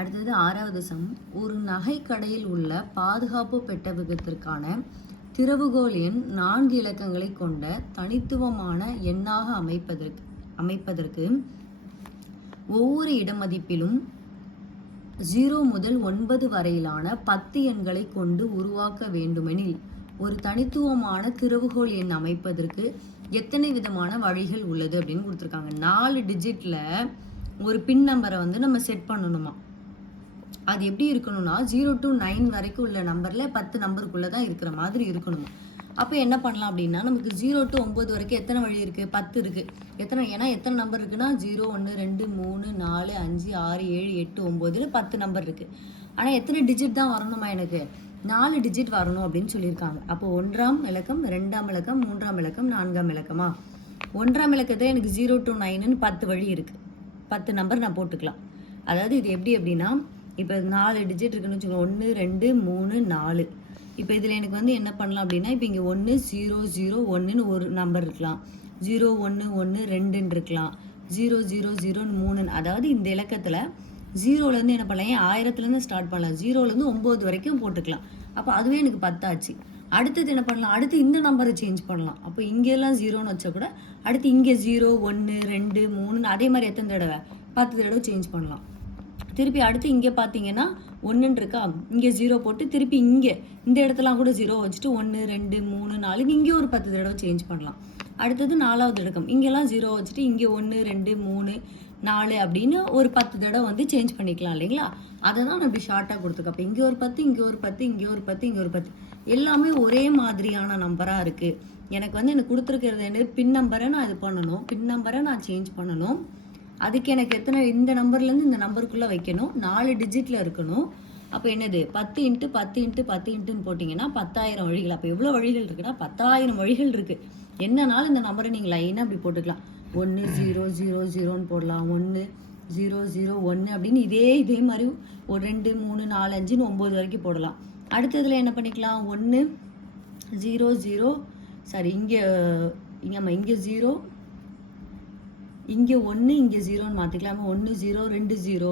அடுத்தது 6வது சம். ஒரு நகை கடையில் உள்ள பாதுகாப்பு பெட்டகத்திற்கான திறவுகோல் எண் 4 இலக்கங்களை கொண்ட தனித்துவமான எண்ணாக அமைப்பதற்கு ஒவ்வொரு இடமதிப்பிலும் 0 முதல் 9 வரையிலான 10 எண்களை கொண்டு உருவாக்க வேண்டுமெனில் ஒரு தனித்துவமான திறவுகோல் எண் அமைப்பதற்கு எத்தனை விதமான வழிகள் உள்ளது அப்படின்னு கொடுத்துருக்காங்க. 4 டிஜிட்ல ஒரு பின் நம்பரை நம்ம செட் பண்ணணுமா. அது எப்படி இருக்கணும்னா 0 to 9 வரைக்கும் உள்ள நம்பரில் 10 நம்பருக்குள்ளே தான் இருக்கிற மாதிரி இருக்கணுமா. அப்போ என்ன பண்ணலாம் அப்படின்னா, நமக்கு 0 to 9 வரைக்கும் எத்தனை வழி இருக்குது? 10 இருக்குது. ஏன்னா எத்தனை நம்பர் இருக்குன்னா 0 1 2 3 4 5 6 7 8 9 10 நம்பர் இருக்குது. ஆனால் எத்தனை டிஜிட் தான் வரணுமா? எனக்கு 4 டிஜிட் வரணும் அப்படின்னு சொல்லியிருக்காங்க. அப்போ 1ஆம் இலக்கம், 2ஆம் இலக்கம், 3ஆம் இலக்கம், 4ஆம் இலக்கமா. 1ஆம் இலக்கத்தில் எனக்கு 0 to 9ன்னு 10 வழி இருக்குது. 10 நம்பர் நான் போட்டுக்கலாம். அதாவது இது எப்படி அப்படின்னா, இப்போ 4 டிஜிட் இருக்குன்னு வச்சுக்கோங்க. 1 2 3 4. இப்போ இதில் எனக்கு என்ன பண்ணலாம் அப்படின்னா, இப்போ இங்கே 1 0 0 1ன்னு ஒரு நம்பர் இருக்கலாம், 0 1 1 2ன்னு இருக்கலாம், 0 0 0 3. அதாவது இந்த இலக்கத்தில் 0லேருந்து என்ன பண்ணலாம், 1000லேருந்து ஸ்டார்ட் பண்ணலாம், 0லேருந்து 9 வரைக்கும் போட்டுக்கலாம். அப்போ அதுவே எனக்கு 10 ஆச்சு. அடுத்தது என்ன பண்ணலாம், அடுத்து இந்த நம்பரை சேஞ்ச் பண்ணலாம். அப்போ இங்கெல்லாம் 0ன்னு வச்சா கூட அடுத்து இங்கே 0 1 2 3 அதே மாதிரி எத்தனை தடவை, 10 தடவை சேஞ்ச் பண்ணலாம். திருப்பி அடுத்து இங்கே பார்த்தீங்கன்னா 1 இருக்கா, இங்கே 0 போட்டு திருப்பி இங்கே இந்த இடத்துலாம் கூட 0 வச்சுட்டு 1 2 3 4 இங்கே ஒரு 10 தடவை சேஞ்ச் பண்ணலாம். அடுத்தது 4வது இலக்கம், இங்கெல்லாம் 0 வச்சுட்டு இங்கே 1 2 3 4 அப்படின்னு ஒரு 10 தடவை சேஞ்ச் பண்ணிக்கலாம் இல்லைங்களா. அதை தான் நான் இப்படி ஷார்ட்டாக கொடுத்துருக்கேன். அப்போ இங்கே ஒரு 10 இங்கே ஒரு 10 இங்கே ஒரு 10 இங்கே ஒரு 10 எல்லாமே ஒரே மாதிரியான நம்பராக இருக்குது. எனக்கு எனக்கு கொடுத்துருக்கிறது பின் நம்பரை நான் இது பண்ணணும், பின் நம்பரை நான் சேஞ்ச் பண்ணணும். அதுக்கு எனக்கு எத்தனை, இந்த நம்பர்லேருந்து இந்த நம்பருக்குள்ளே வைக்கணும், 4 டிஜிட்டில் இருக்கணும். அப்போ என்னது 10 × 10 × 10 × போட்டிங்கன்னா 10,000 வழிகள். அப்போ எவ்வளோ வழிகள் இருக்குன்னா 10,000 வழிகள் இருக்குது. என்னன்னாலும் இந்த நம்பரை நீங்கள் லைனாக அப்படி போட்டுக்கலாம். 1 0 0 0ன்னு போடலாம், 1 0 0 1 அப்படின்னு இதே மாதிரி ஒரு 2 3 4 5ன்னு 9 வரைக்கும் போடலாம். அடுத்ததில் என்ன பண்ணிக்கலாம், 1 0 0 சாரி இங்கே 0 இங்கே 1 இங்கே 0ன்னு மாற்றிக்கலாம். 1 0 2 0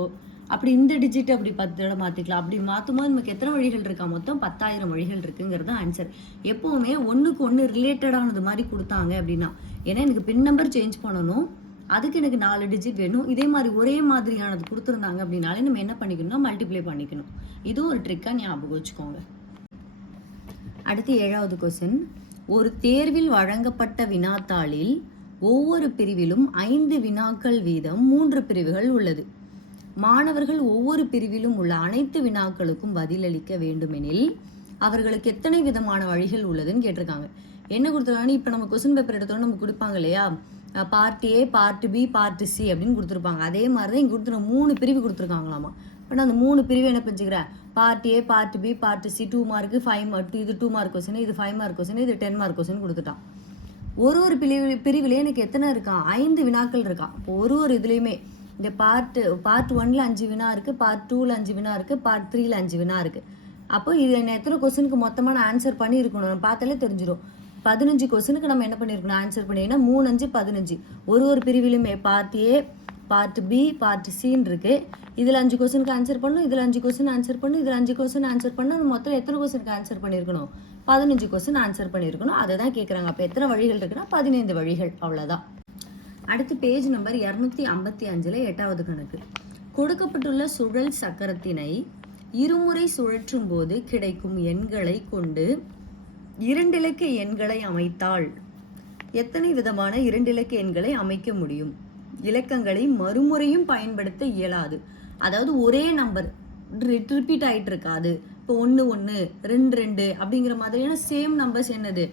அப்படி இந்த டிஜிட் அப்படி 10 தடவை மாற்றிக்கலாம். அப்படி மாற்றும் போது நமக்கு எத்தனை வழிகள் இருக்கா, மொத்தம் 10,000 வழிகள் இருக்குங்கிறது ஆன்சர். எப்போவுமே 1க்கு 1 ரிலேட்டடானது மாதிரி கொடுத்தாங்க அப்படின்னா, ஏன்னா எனக்கு பின் நம்பர் சேஞ்ச் பண்ணணும், அதுக்கு எனக்கு 4 டிஜிட் வேணும், இதே மாதிரி ஒரே மாதிரியானது கொடுத்துருந்தாங்க அப்படின்னாலே நம்ம என்ன பண்ணிக்கணும்னா மல்டிப்ளை பண்ணிக்கணும். இதுவும் ஒரு ட்ரிக்காக ஞாபகம் வச்சுக்கோங்க. அடுத்து 7வது கொஸ்டின். ஒரு தேர்வில் வழங்கப்பட்ட வினாத்தாளில் ஒவ்வொரு பிரிவிலும் 5 வினாக்கள் வீதம் 3 பிரிவுகள் உள்ளது. மாணவர்கள் ஒவ்வொரு பிரிவிலும் உள்ள அனைத்து வினாக்களுக்கும் பதிலளிக்க வேண்டுமெனில் அவர்களுக்கு எத்தனை விதமான வழிகள் உள்ளதுன்னு கேட்டிருக்காங்க. என்ன கொடுத்துருக்காங்க, இப்போ நம்ம கொஸ்டின் பேப்பர் எடுத்தோன்னு நமக்கு கொடுப்பாங்க இல்லையா, part A part B part C அப்படின்னு கொடுத்துருப்பாங்க. அதே மாதிரி தான் இங்கே கொடுத்துருக்க 3 பிரிவு கொடுத்துருக்காங்களாமா. இப்போ நான் அந்த 3 பிரிவு என்ன பண்ணிச்சுக்கிறேன், part A part B part C 2 mark 5 mark, இது 2 மார்க் கொஸ்டின், இது 5 மார்க் கொஸ்டின், இது 10 மார்க் கொஸ்டின் கொடுத்துட்டான். ஒரு பிரிவிலே எனக்கு எத்தனை இருக்கான், 5 வினாக்கள் இருக்கான். இப்போ ஒரு இதுலேயுமே இந்த பார்ட் 1ல் 5 வினா இருக்குது, பார்ட் 2ல் 5 வினா இருக்குது, பார்ட் 3ல் 5 வினா இருக்குது. அப்போ இது என்ன எத்தனை கொஸ்டினுக்கு மொத்தமாக நான் ஆன்சர் பண்ணி இருக்கணும், நம்ம பார்த்தாலே தெரிஞ்சிடும். 15 கொஸ்டினுக்கு நம்ம என்ன பண்ணியிருக்கணும், ஆன்சர் பண்ணிங்கன்னா 3 5 15. ஒரு பிரிவிலுமே part A part B part Cன்னு இருக்குது. இதில் 5 கொஸ்டினுக்கு ஆன்சர் பண்ணணும், இதில் 5 கொஸ்டின் ஆன்சர் பண்ணணும், இதில் 5 கொஸ்டின் ஆன்சர் பண்ணணும். மொத்தம் எத்தனை கொஸ்டினுக்கு ஆன்சர் பண்ணியிருக்கணும், 15 கொஸ்டின் ஆன்சர் பண்ணியிருக்கணும். அதை தான் கேட்குறாங்க. அப்போ எத்தனை வழிகள் இருக்குன்னா 15 வழிகள், அவ்வளோதான். அடுத்து பேஜ் நம்பர் 255ல் 8வது கணக்கு. கொடுக்கப்பட்டுள்ள சுழல் சக்கரத்தினை இருமுறை சுழற்றும் போது கிடைக்கும் எண்களை கொண்டு 2 இலக்க எண்களை அமைத்தால் எத்தனை விதமான 2 இலக்க எண்களை அமைக்க முடியும். இலக்கங்களை மறுமுறையும் பயன்படுத்த இயலாது. அதாவது ஒரே நம்பர் ரிப்பீட் ஆகிட்டு இருக்காது. இப்போ 1 1 2 2 அப்படிங்கிற மாதிரியான சேம் நம்பர்ஸ் என்னது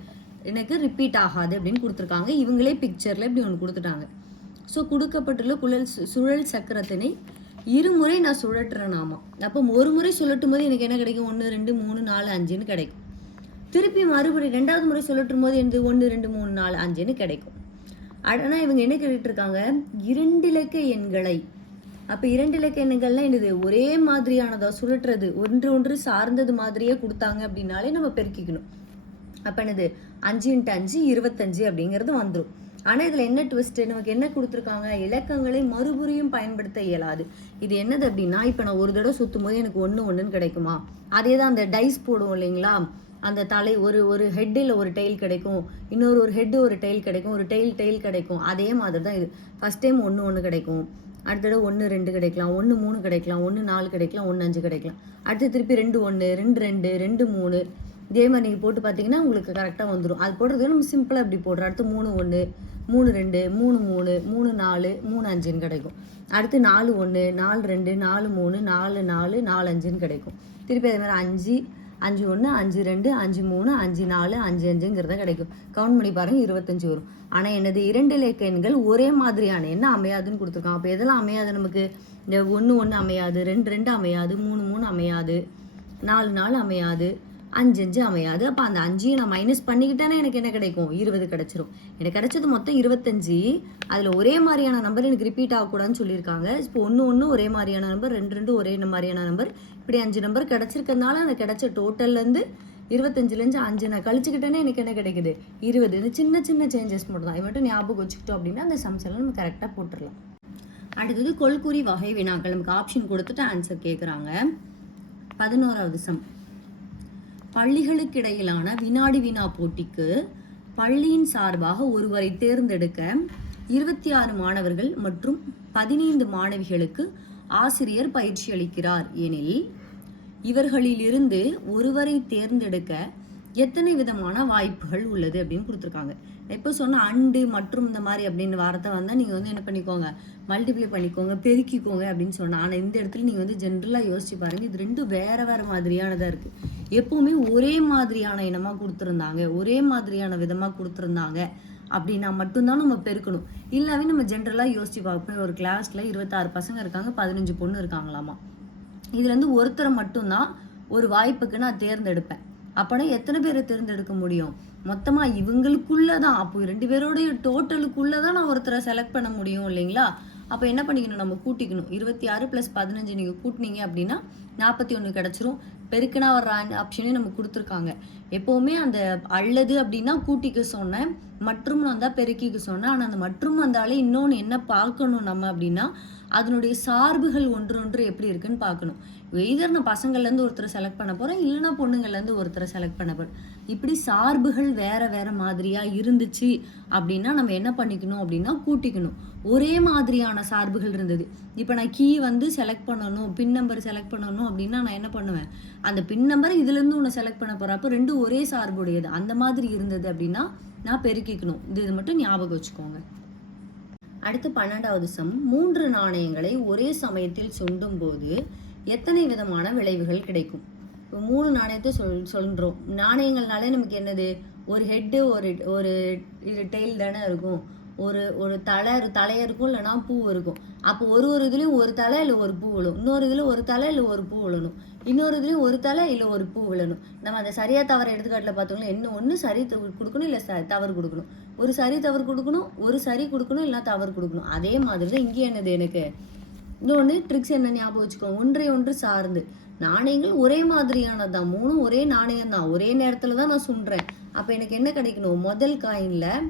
எனக்கு ரிப்பீட் ஆகாது அப்படின்னு கொடுத்துருக்காங்க. இவங்களே பிக்சரில் இப்படி ஒன்று கொடுத்துட்டாங்க. ஸோ கொடுக்கப்பட்டுள்ள சுழல் சக்கரத்தினை இருமுறை நான் சுழற்றுறேனாமா. அப்போ ஒரு முறை சுழட்டும் போது எனக்கு என்ன கிடைக்கும், 1 2 3 4 5ன்னு கிடைக்கும். திருப்பி மறுபடியும் 2வது முறை சுழற்றும் போது எனக்கு 1 2 3 4 5ன்னு கிடைக்கும். ஆனால் இவங்க என்ன கேட்டுட்டு இருக்காங்க, 2 இலக்க எண்களை. அப்போ 2 இலக்க எண்கள்லாம் என்னது, ஒரே மாதிரியானதா சுழற்றுறது, ஒன்று சார்ந்தது மாதிரியே கொடுத்தாங்க அப்படின்னாலே நம்ம பெருக்கிக்கணும். அப்போ என்னது 5 × 5 25 அப்படிங்கிறது வந்துடும். ஆனால் இதில் என்ன ட்விஸ்ட்டு, நமக்கு என்ன கொடுத்துருக்காங்க, இலக்கங்களை மறுபடியும் பயன்படுத்த இயலாது. இது என்னது அப்படின்னா, இப்போ நான் ஒரு தடவை சுற்றும் போது எனக்கு 1 1ன்னு கிடைக்குமா, அதே தான் அந்த டைஸ் போடுவோம் இல்லைங்களா, அந்த தலை ஒரு ஹெட்டில் ஒரு டெயில் கிடைக்கும், இன்னொரு ஹெட்டு ஒரு டெயில் கிடைக்கும், ஒரு டெயில் கிடைக்கும். அதே மாதிரி தான் இது. ஃபஸ்ட் டைம் 1 1 கிடைக்கும், அடுத்த தடவை 1 2 கிடைக்கலாம், 1 3 கிடைக்கலாம், 1 4 கிடைக்கலாம், 1 5 கிடைக்கலாம். அடுத்து திருப்பி 2 1 2 2 2 3 இதே மாதிரி நீங்கள் போட்டு பார்த்தீங்கன்னா உங்களுக்கு கரெக்டாக வந்துடும். அது போடுறது நம்ம சிம்பிளாக இப்படி போடுறோம். அடுத்து 3 1 3 2 3 3 3 4 3 5ன்னு கிடைக்கும். அடுத்து 4 1 4 2 4 3 4 4 4 5ன்னு கிடைக்கும். திருப்பி அதே மாதிரி 5 5 1 5 2 5 3 5 4 5 5ங்கிறத கிடைக்கும். கவுண்ட் பண்ணி பாருங்கள் 25 வரும். ஆனால் என்னது 2 இலக்க எண்கள் ஒரே மாதிரியான என்ன அமையாதுன்னு கொடுத்துருக்கான். அப்போ எதெல்லாம் அமையாது நமக்கு, இந்த 1 1 அமையாது, 2 2 அமையாது, 3 3 அமையாது, 4 4 அமையாது, 5 5 அமையாது. அப்போ அந்த 5ஐயும் நான் மைனஸ் பண்ணிக்கிட்டேன்னா எனக்கு என்ன கிடைக்கும், 20 கிடச்சிரும். எனக்கு கிடைச்சது மொத்தம் 25. அதில் ஒரே மாதிரியான நம்பர் எனக்கு ரிப்பீட் ஆகக்கூடாதுன்னு சொல்லியிருக்காங்க. இப்போ 1 1 ஒரே மாதிரியான நம்பர், 2 2 ஒரே மாதிரியான நம்பர், இப்படி 5 நம்பர் கிடச்சிருக்கிறதுனால அந்த கிடைச்ச டோட்டல்லேருந்து 25லேருந்து 5 நான் கழிச்சுக்கிட்டேன்னா எனக்கு என்ன கிடைக்குது, 20. இந்த சின்ன சின்ன சேஞ்சஸ் மட்டும் தான். இது மட்டும் ஞாபகம் வச்சுக்கிட்டோம் அப்படின்னா அந்த சம்ஸ் எல்லாம் நம்ம கரெக்டாக போட்டுடலாம். அடுத்தது கொள்குறி வகை வினாக்கள். நமக்கு ஆப்ஷன் கொடுத்துட்டு ஆன்சர் கேட்குறாங்க. 11வது சம். பள்ளிகளுக்கு இடையிலான வினாடி வினா போட்டிக்கு பள்ளியின் சார்பாக ஒருவரை தேர்ந்தெடுக்க 26 மாணவர்கள் மற்றும் 15 மாணவிகளுக்கு ஆசிரியர் பயிற்சி அளிக்கிறார் எனில் இவர்களிலிருந்து ஒருவரை தேர்ந்தெடுக்க எத்தனை விதமான வாய்ப்புகள் உள்ளது அப்படின்னு கொடுத்துருக்காங்க. எப்போ சொன்னால் அண்டு மற்றும் இந்த மாதிரி அப்படின்னு வார்த்தை வந்தால் நீங்கள் வந்து என்ன பண்ணிக்கோங்க, மல்டிப்ளை பண்ணிக்கோங்க, பெருக்கிக்கோங்க அப்படின்னு சொன்னால். ஆனால் இந்த இடத்துல நீங்கள் வந்து ஜென்ரலாக யோசிச்சு பாருங்கள், இது ரெண்டும் வேறு வேறு மாதிரியானதாக இருக்குது. எப்போவுமே ஒரே மாதிரியான இனமாக கொடுத்துருந்தாங்க, ஒரே மாதிரியான விதமாக கொடுத்துருந்தாங்க அப்படின்னா மட்டும்தான் நம்ம பெருக்கணும். இல்லாவே நம்ம ஜென்ரலாக யோசிச்சு பார்ப்போம். ஒரு கிளாஸில் 26 பசங்க இருக்காங்க, 15 பொண்ணு இருக்காங்களாமா. இதுலேருந்து ஒருத்தரை மட்டும்தான் ஒரு வாய்ப்புக்கு நான் தேர்ந்தெடுப்பேன். அப்போனா எத்தனை பேரை தேர்ந்தெடுக்க முடியும், மொத்தமாக இவங்களுக்குள்ளே தான். அப்போ 2 பேரோடைய டோட்டலுக்குள்ளே தான் நான் ஒருத்தரை செலக்ட் பண்ண முடியும் இல்லைங்களா. அப்போ என்ன பண்ணிக்கணும், நம்ம கூட்டிக்கணும். 26 + 15 நீங்கள் கூட்டினீங்க அப்படின்னா 41 கிடச்சிரும். பெருக்கினா வர்ற ஆப்ஷனே நம்ம கொடுத்துருக்காங்க. எப்போவுமே அந்த அல்லது அப்படின்னா கூட்டிக்க சொன்னேன், மற்றும் வந்தால் பெருக்கிக்க சொன்னேன். ஆனால் அந்த மற்றும் வந்தாலே இன்னொன்று என்ன பார்க்கணும் நம்ம அப்படின்னா, அதனுடைய சார்புகள் ஒன்று எப்படி இருக்குன்னு பார்க்கணும். எய்தர் நான் பசங்கள்லேருந்து ஒருத்தரை செலக்ட் பண்ண போகிறேன், இல்லைனா பொண்ணுங்கள்லேருந்து ஒருத்தரை செலக்ட் பண்ண போகிறேன். இப்படி சார்புகள் வேறு மாதிரியாக இருந்துச்சு அப்படின்னா நம்ம என்ன பண்ணிக்கணும் அப்படின்னா கூட்டிக்கணும். ஒரே மாதிரியான சார்புகள் இருந்தது. இப்போ நான் கீ வந்து செலக்ட் பண்ணணும், பின் நம்பர் செலக்ட் பண்ணணும் அப்படின்னா நான் என்ன பண்ணுவேன், அந்த பின் நம்பரை இதுலேருந்து ஒன்று செலக்ட் பண்ண போகிறப்போ 2 ஒரே சார்புடையது அந்த மாதிரி இருந்தது அப்படின்னா நான் பெருக்கிக்கணும். இது மட்டும் ஞாபகம் வச்சுக்கோங்க. அடுத்து 12வது சம். 3 நாணயங்களை ஒரே சமயத்தில் சுண்டும் போது எத்தனை விதமான விளைவுகள் கிடைக்கும். இப்போ 3 நாணயத்தை சொல்கிறோம். நாணயங்கள்னாலே நமக்கு என்னது, ஒரு ஹெட்டு ஒரு இது டெயில் தானே இருக்கும், ஒரு தலையாக இருக்கும், இல்லைனா பூ இருக்கும். அப்போ ஒரு இதுலேயும் ஒரு தலை இல்லை ஒரு பூ விழும், இன்னொரு இதில் ஒரு தலை இல்லை ஒரு பூ விழணும், இன்னொரு இதுலேயும் ஒரு தலை இல்லை ஒரு பூ விழணும். நம்ம அந்த சரியாக தவற எடுத்துக்காட்டில் பார்த்தோம்னா என்ன, ஒன்று சரி கொடுக்கணும் இல்லை தவறு கொடுக்கணும், ஒரு சரி தவறு கொடுக்கணும், ஒரு சரி கொடுக்கணும், இல்லைனா தவறு கொடுக்கணும். அதே மாதிரி தான் இங்கே என்னது, எனக்கு இன்னொன்று ட்ரிக்ஸ் என்ன ஞாபகம் வச்சுக்கோங்க, ஒன்று சார்ந்து. நாணயங்கள் ஒரே மாதிரியானது தான், 3 ஒரே நாணயம் தான், ஒரே நேரத்தில் தான் நான் சுண்டுறேன். அப்போ எனக்கு என்ன கிடைக்கணும், முதல் காயினில்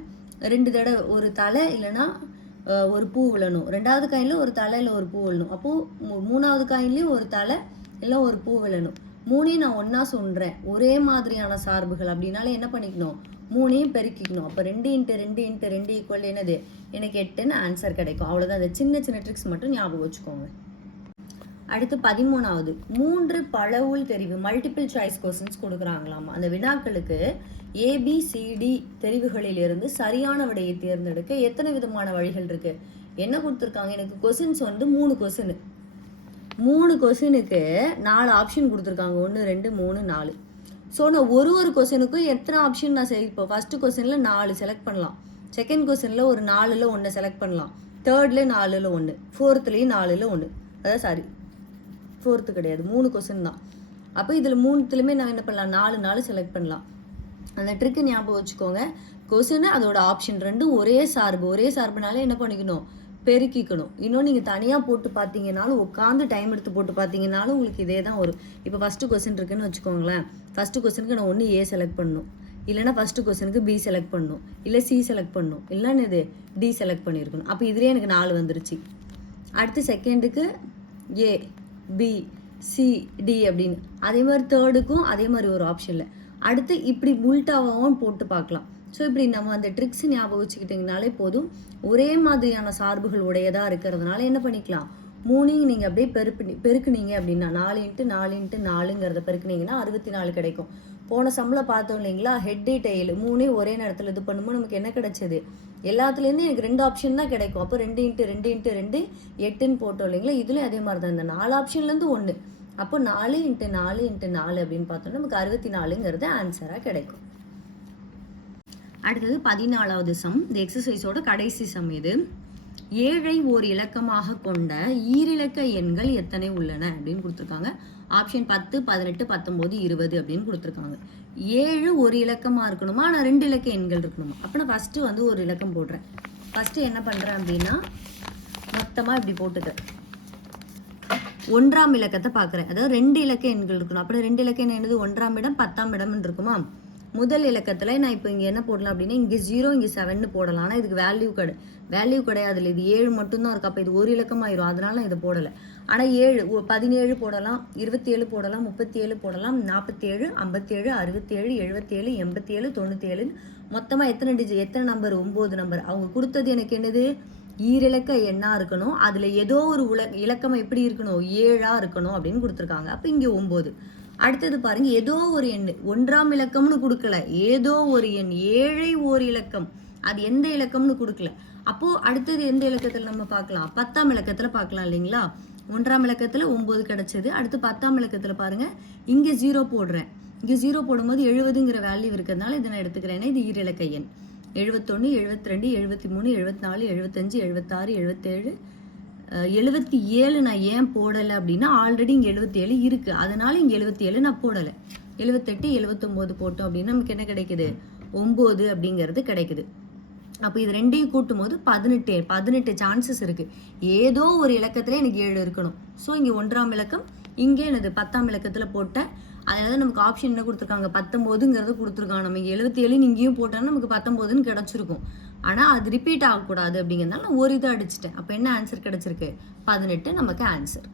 2 தடவை ஒரு தலை இல்லைன்னா ஒரு பூ விழணும், 2வது காயினில் ஒரு தலை இல்லை ஒரு பூ விழணும், அப்போது 3வது காயின்லேயும் ஒரு தலை இல்லை ஒரு பூ விழணும். 3ஐயும் நான் ஒன்றா சொல்கிறேன், ஒரே மாதிரியான சார்புகள் அப்படின்னால என்ன பண்ணிக்கணும், 3ஐயும் பெருக்கிக்கணும். அப்போ 2 × 2 × 2 = என்னது, எனக்கு 8ன்னு ஆன்சர் கிடைக்கும். அவ்வளோதான். அந்த சின்ன சின்ன ட்ரிக்ஸ் மட்டும் ஞாபகம் வச்சுக்கோங்க. அடுத்து 13வது. 3 பளவுள் தெரிவு மல்டிபிள் சாய்ஸ் கொஸ்டின்ஸ் கொடுக்குறாங்களாமா. அந்த வினாக்களுக்கு ABCD தெரிவுகளிலிருந்து சரியான விடையை தேர்ந்தெடுக்க எத்தனை விதமான வழிகள் இருக்கு, என்ன கொடுத்துருக்காங்க. எனக்கு கொஸ்டின்ஸ் வந்து 3 கொஸ்டின், 3 கொஸ்டினுக்கு 4 ஆப்ஷன் கொடுத்துருக்காங்க. 1 2 3 4. ஸோ நான் ஒரு கொஸ்டினுக்கும் எத்தனை ஆப்ஷன் நான் இப்போ ஃபர்ஸ்ட் கொஸ்டினில் 4 செலக்ட் பண்ணலாம், செகண்ட் கொஸ்டினில் ஒரு 4ல் 1 செலக்ட் பண்ணலாம், தேர்டில் 4ல் 1, ஃபோர்த்துலேயும் 4ல் 1. அதான் சாரி, ஃபோர்த்து கிடையாது, 3 கொஸ்டின் தான். அப்போ இதில் 3த்துலையுமே நான் என்ன பண்ணலாம், 4 செலக்ட் பண்ணலாம். அந்த ட்ரிக்கு ஞாபகம் வச்சுக்கோங்க. கொஸ்டின் அதோட ஆப்ஷன் 2 ஒரே சார்புனால என்ன பண்ணிக்கணும், பெருக்கிக்கணும். இன்னும் நீங்கள் தனியாக போட்டு பார்த்தீங்கன்னாலும், உட்காந்து டைம் எடுத்து போட்டு பார்த்தீங்கன்னாலும் உங்களுக்கு இதே தான் வரும். இப்போ ஃபஸ்ட்டு கொஸ்டின் இருக்குன்னு வச்சுக்கோங்களேன். ஃபஸ்ட்டு கொஸ்டினுக்கு நான் 1 A செலக்ட் பண்ணணும், இல்லைனா ஃபஸ்ட்டு கொஸ்டினுக்கு பி செலக்ட் பண்ணணும், இல்லை சி செலக்ட் பண்ணணும், இல்லைன்னா இது டி செலக்ட் பண்ணியிருக்கணும். அப்போ இதுலேயே எனக்கு 4 வந்துருச்சு. அடுத்து செகண்டுக்கு ஏ பி சி டி அப்படின்னு, அதே மாதிரி தேர்டுக்கும் அதே மாதிரி ஒரு ஆப்ஷனில். அடுத்து இப்படி உல்டாவும் போட்டு பார்க்கலாம். ஸோ இப்படி நம்ம அந்த ட்ரிக்ஸ் ஞாபகம் வச்சுக்கிட்டிங்கனாலே போதும். ஒரே மாதிரியான சார்புகள் உடையதாக இருக்கிறதுனால என்ன பண்ணிக்கலாம், 3 நீங்கள் அப்படியே பெருக்குனீங்க அப்படின்னா 4 × 4 × 4ங்கிறத பெருக்குனீங்கன்னா 64 கிடைக்கும். போன சம்மில் பார்த்தோம் இல்லைங்களா, ஹெட்டு டெய்லு 3 ஒரே நேரத்தில் இது பண்ணும்போது நமக்கு என்ன கிடைச்சது, எல்லாத்துலேருந்து எனக்கு 2 ஆப்ஷன் தான் கிடைக்கும். அப்போ 2 × 2 × 2 8ன்னு போட்டோம் இல்லைங்களா, இதுலேயும் அதே மாதிரி தான். இந்த 4 ஆப்ஷன்லேருந்து 1, அப்போ 4 × 4 × 4 அப்படின்னு பார்த்தோம்னா நமக்கு 64ங்கிறது ஆன்சராக கிடைக்கும். அடுத்தது 14வது சம். இந்த எக்ஸசைஸோட கடைசி சம் இது. 7ஐ ஓர் இலக்கமாக கொண்ட ஈரிலக்க எண்கள் எத்தனை உள்ளன அப்படின்னு கொடுத்துருக்காங்க. ஆப்ஷன் 10, 18, 19, 20 அப்படின்னு கொடுத்துருக்காங்க. 7 ஒரு இலக்கமாக இருக்கணுமா, ஆனால் 2 இலக்க எண்கள் இருக்கணுமா? அப்போ நான் ஃபஸ்ட்டு வந்து ஒரு இலக்கம் போடுறேன். ஃபஸ்ட்டு என்ன பண்ணுறேன் அப்படின்னா மொத்தமாக இப்படி போட்டுக்கிறேன். 1ஆம் இலக்கத்தை பார்க்குறேன். அதாவது 2 இலக்க எண்கள் இருக்கணும். அப்படி 2 இலக்க எண் என்னது, 1ஆம் இடம் 10ஆம் இடம்னு இருக்குமா? முதல் இலக்கத்தில் நான் இப்போ இங்கே என்ன போடலாம் அப்படின்னா, இங்கே 0 இங்கே 7ன்னு போடலாம். ஆனால் இதுக்கு வேல்யூ கிடையாது இல்லை, இது 7 மட்டும்தான் இருக்குது. அப்போ இது ஒரு இலக்கமாயிரும், அதனால நான் இதை போடலை. ஆனால் 7 17 போடலாம், 27 போடலாம், 37 போடலாம், 47, 57, 67, 77, 87, 97, மொத்தமாக எத்தனை நம்பர், 9 நம்பர். அவங்க கொடுத்தது எனக்கு என்னது, ஈரிலக்க எண்ணாக இருக்கணும். அதில் ஏதோ ஒரு இலக்கம் எப்படி இருக்கணும், 7ஆக இருக்கணும் அப்படின்னு கொடுத்துருக்காங்க. அப்போ இங்கே 9. அடுத்தது பாருங்க, ஏதோ ஒரு எண் 1ஆம் இலக்கம்னு கொடுக்கல, ஏதோ ஒரு எண் 7ஐ ஓர் இலக்கம், அது எந்த இலக்கம்னு கொடுக்கல. அப்போ அடுத்தது எந்த இலக்கத்தில் நம்ம பார்க்கலாம், 10ஆம் இலக்கத்தில் பார்க்கலாம் இல்லைங்களா. 1ஆம் இலக்கத்தில் 9 கிடைச்சது. அடுத்து 10ஆம் இலக்கத்தில் பாருங்க, இங்கே 0 போடுறேன். இங்கே 0 போடும்போது 70ங்கிற வேல்யூ இருக்கிறதுனால இதை நான் எடுத்துக்கிறேன்னா இது ஈரிலக்க எண். 71, 72, 73, 74, 75, 76, 77, 77 நான் ஏன் போடலை அப்படின்னா ஆல்ரெடி இங்கே 77 இருக்குது, அதனால இங்கே 77 நான் போடலை. 78, 79 போட்டோம் அப்படின்னா நமக்கு என்ன கிடைக்குது, 9 அப்படிங்கிறது கிடைக்குது. அப்போ இது ரெண்டையும் கூட்டும் போது 18 சான்சஸ் இருக்குது. ஏதோ ஒரு இலக்கத்தில் எனக்கு 7 இருக்கணும். ஸோ இங்கே 1ஆம் இலக்கம், இங்கே எனது 10ஆம் இலக்கத்தில் போட்டேன். அதாவது நமக்கு ஆப்ஷன் என்ன கொடுத்துருக்காங்க, 19ங்கிறது கொடுத்துருக்காங்க. நம்ம இங்கே 77 இங்கேயும் போட்டோம்னா நமக்கு 19ன்னு கிடச்சிருக்கும். ஆனால் அது ரிப்பீட் ஆகக்கூடாது அப்படிங்கிறதுனால நான் ஒரு இதை அடிச்சிட்டேன். அப்போ என்ன ஆன்சர் கிடச்சிருக்கு, 18 நமக்கு ஆன்சர்.